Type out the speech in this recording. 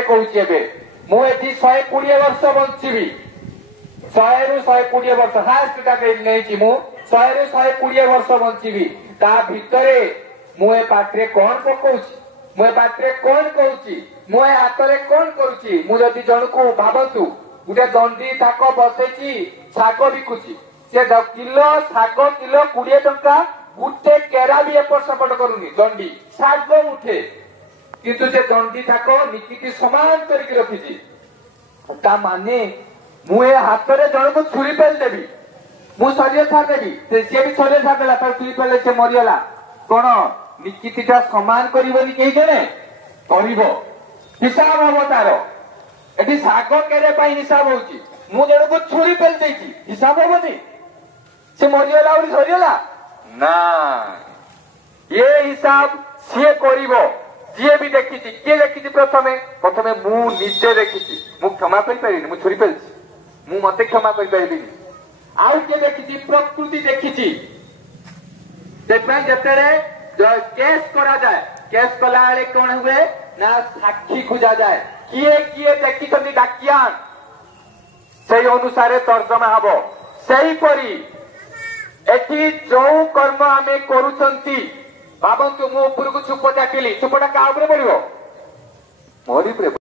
कहे मुझे 120 वर्ष बंची 100 रु 120 वर्ष हास्ट नहीं 100 रु 120 वर्ष बंची ता भितरे मुझे पाटे कौन पकाऊ मुझे पाटे कौन कहूँ मुझे हाथ में कौन करुच्ची मुझे जन को भावतु गोटे दंडी थाक बसई शाग बिकुची से किलो शाग किलो 20 टंका गोटे केरा भी एपट सेपट करूनी दंडी शाग उठे किंतु से दंडी थाक निकिति समान करके रखी माने मुझे हाथ में जन को छुरी पेल देवी मु शरीर छाड़देवी सी भी शरीर छाड़देला छुरी पेले से मरीगला कौन निकितिटा समान करबनी कहीं जने हिसाब हम तार ये शाग केरे हिसाब होची मु जन को छुरी पेल देती हिसाब हेनी से मरीगला सरीगला ना ये हिसाब सी कर जी भी देखी किए देखी प्रथमे प्रथमे मुझे देखी मु क्षमा कर मु छुरी पेलची मु मत क्षमा कर आउ किए देखी प्रकृति देखी केस करा जाए केस कला कौन हुए ना साक्षी खोजा जाए किए किए देखी डाकियान से अनुसार तर्जमा हम सेहीपरी एठी जो कर्म आम करुंती भावतु मु उपरକୁ छुप डाकिली छुपटा क्या पड़ो मोरी